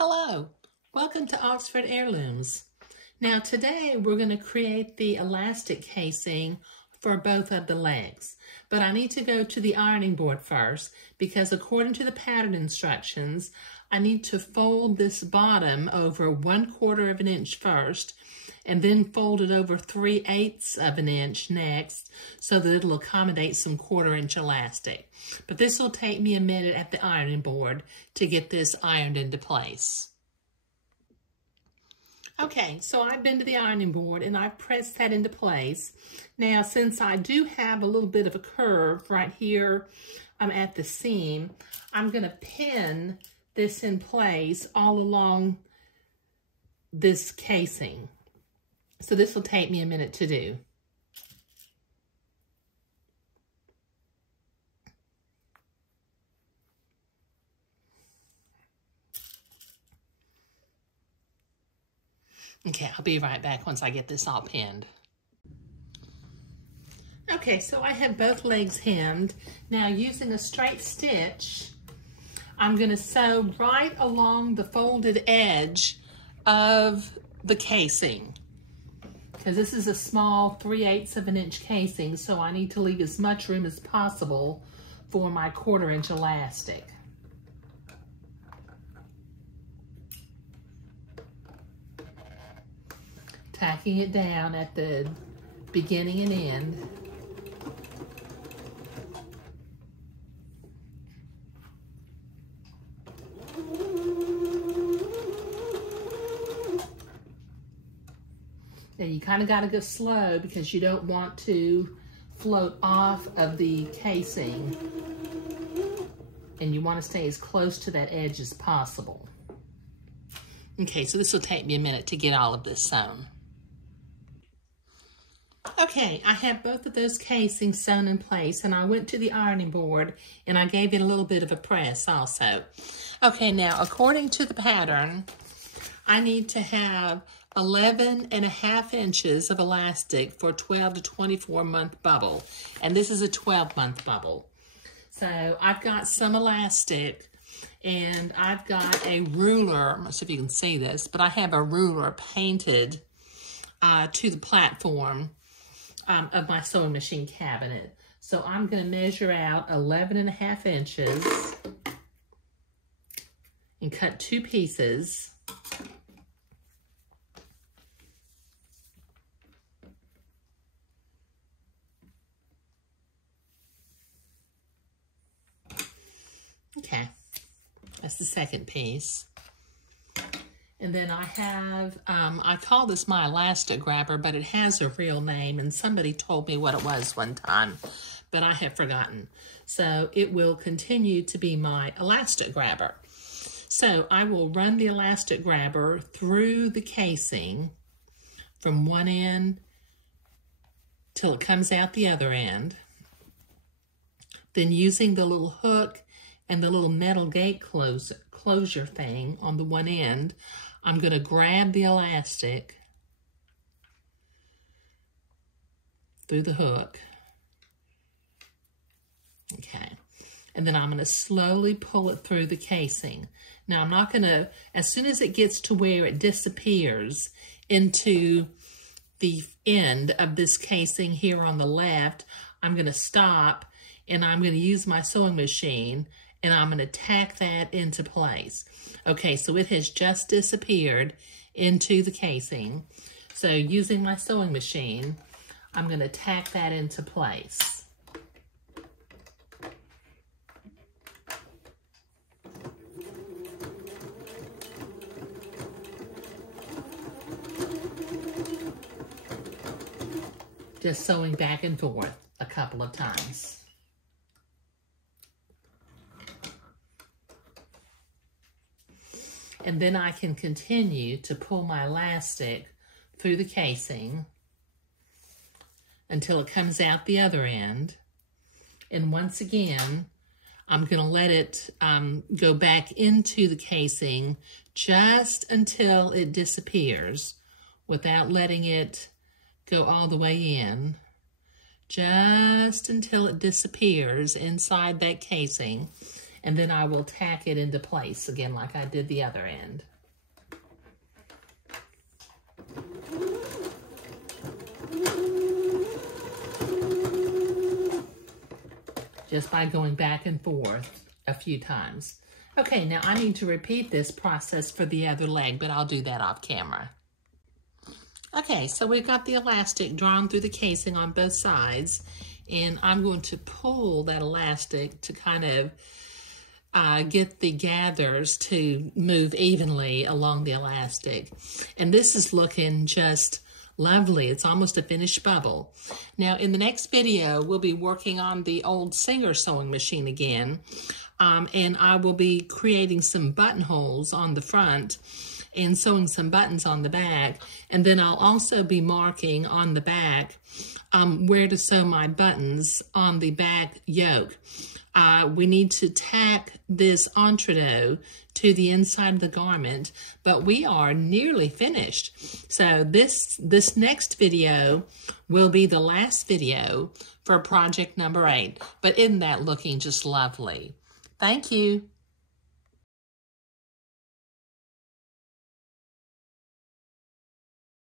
Hello, welcome to Oxford Heirlooms. Now today we're going to create the elastic casing for both of the legs. But I need to go to the ironing board first because according to the pattern instructions, I need to fold this bottom over 1/4 of an inch first and then fold it over 3/8 of an inch next so that it'll accommodate some 1/4 inch elastic. But this will take me a minute at the ironing board to get this ironed into place. Okay, so I've been to the ironing board and I've pressed that into place. Now, since I do have a little bit of a curve right here at the seam, I'm going to pin this in place all along this casing. So this will take me a minute to do. Okay, I'll be right back once I get this all pinned. Okay, so I have both legs hemmed. Now using a straight stitch, I'm going to sew right along the folded edge of the casing. Because this is a small 3/8 of an inch casing, so I need to leave as much room as possible for my 1/4 inch elastic. Tacking it down at the beginning and end. Now you kind of got to go slow because you don't want to float off of the casing and you want to stay as close to that edge as possible. Okay, so this will take me a minute to get all of this sewn. Okay, I have both of those casings sewn in place and I went to the ironing board and I gave it a little bit of a press also. Okay, now according to the pattern, I need to have 11.5 inches of elastic for a 12 to 24 month bubble. And this is a 12-month bubble. So I've got some elastic and I've got a ruler. I'm not sure if you can see this, but I have a ruler painted to the platform of my sewing machine cabinet. So I'm going to measure out 11.5 inches and cut 2 pieces. Okay, that's the second piece. And then I have, I call this my elastic grabber, but it has a real name, and somebody told me what it was one time, but I have forgotten. So it will continue to be my elastic grabber. So I will run the elastic grabber through the casing from one end till it comes out the other end. Then using the little hook and the little metal gate closure thing on the one end, I'm going to grab the elastic through the hook. Okay. And then I'm going to slowly pull it through the casing. Now I'm not going to, as soon as it gets to where it disappears into the end of this casing here on the left, I'm going to stop and I'm going to use my sewing machine and I'm going to tack that into place. Okay, so it has just disappeared into the casing. So using my sewing machine, I'm going to tack that into place. Just sewing back and forth a couple of times. And then I can continue to pull my elastic through the casing until it comes out the other end. And once again, I'm going to let it go back into the casing just until it disappears without letting it go all the way in. Just until it disappears inside that casing. and then I will tack it into place again like I did the other end. Just by going back and forth a few times. Okay, now I need to repeat this process for the other leg, but I'll do that off camera. Okay, so we've got the elastic drawn through the casing on both sides, and I'm going to pull that elastic to kind of get the gathers to move evenly along the elastic. And this is looking just lovely. It's almost a finished bubble. Now, in the next video, we'll be working on the old Singer sewing machine again, and I will be creating some buttonholes on the front and sewing some buttons on the back, and then I'll also be marking on the back where to sew my buttons on the back yoke. We need to tack this entree to the inside of the garment, but we are nearly finished. So this next video will be the last video for project number 8, but isn't that looking just lovely? Thank you.